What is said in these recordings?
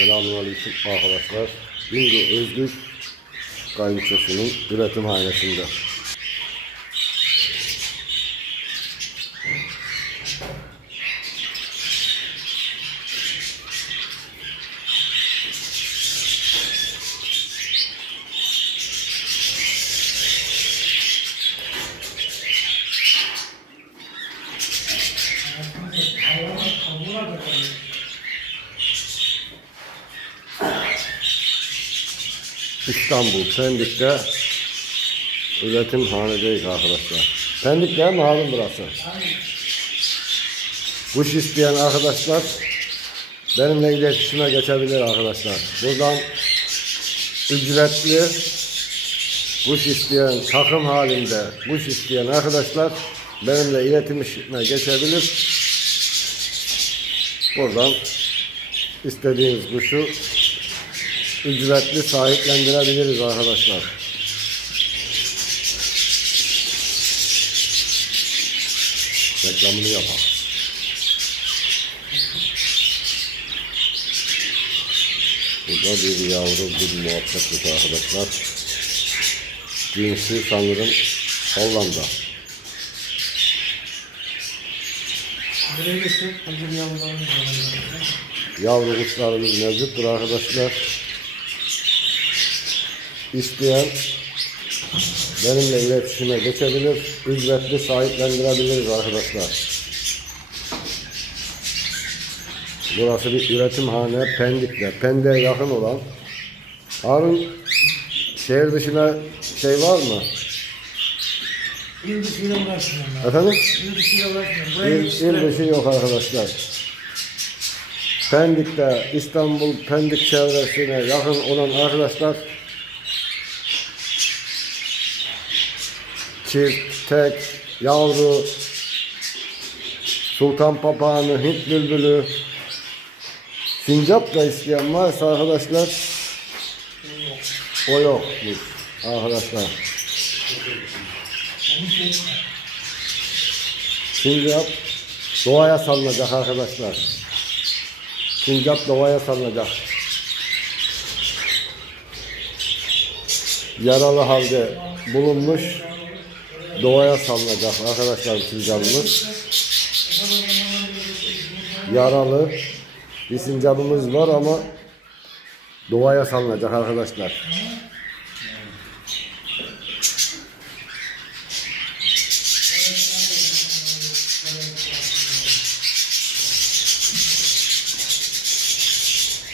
Selamünaleyküm arkadaşlar. Bingo Özgür kayınçosunun üretim hanesinde. İstanbul Pendik'te üretim hanedeyiz arkadaşlar. Pendik değil mi Harun burası? Kuş isteyen arkadaşlar benimle iletişime geçebilir arkadaşlar. Buradan ücretli kuş isteyen takım halinde kuş isteyen arkadaşlar benimle iletişime geçebilir. Buradan istediğiniz kuşu ücretli sahiplendirebiliriz arkadaşlar. Reklamını yapalım. Burada bir yavru bir muhabbetlik arkadaşlar. Cinsi sanırım Hollanda. Yavru kuşlarımız mevcuttur arkadaşlar. İsteyen benimle iletişime geçebilir. Ücretli sahiplendirebiliriz arkadaşlar. Burası bir üretimhane Pendik'te. Pendik'e yakın olan. Harun şehir dışına şey var mı? İl dışıyla uğraşmıyorum ben. Efendim? İl dışıyla uğraşmıyorum. Buraya İl, il geçtiler. dışı yok arkadaşlar. Pendik'te, İstanbul, Pendik çevresine yakın olan arkadaşlar çift, tek, yavru, sultan papağanı, Hint bülbülü, sincap da isteyen varsa arkadaşlar o yokmuş arkadaşlar. Sincap doğaya salınacak arkadaşlar. Sincap doğaya salınacak. Yaralı halde bulunmuş doğaya salınacak arkadaşlar sincapımız. Yaralı bir sincapımız var ama doğaya salınacak arkadaşlar.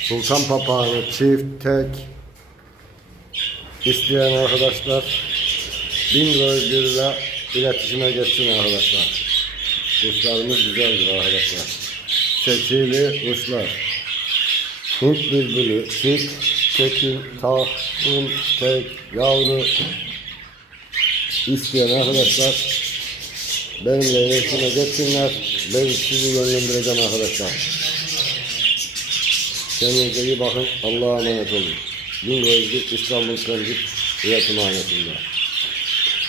Sultan papağanı çift tek isteyen arkadaşlar bin lira iletişime geçsin arkadaşlar. Kuşlarımız güzeldir arkadaşlar. Seçili kuşlar. Hint bülbülü, çift, tekin, takım, tek, yavru isteyen arkadaşlar benimle iletişime geçsinler. Ben sizi yönlendireceğim arkadaşlar. Kendinize iyi bakın. Allah'a emanet olun. Bingo Özgür İstanbul Pendik Üretimhanesi'nde.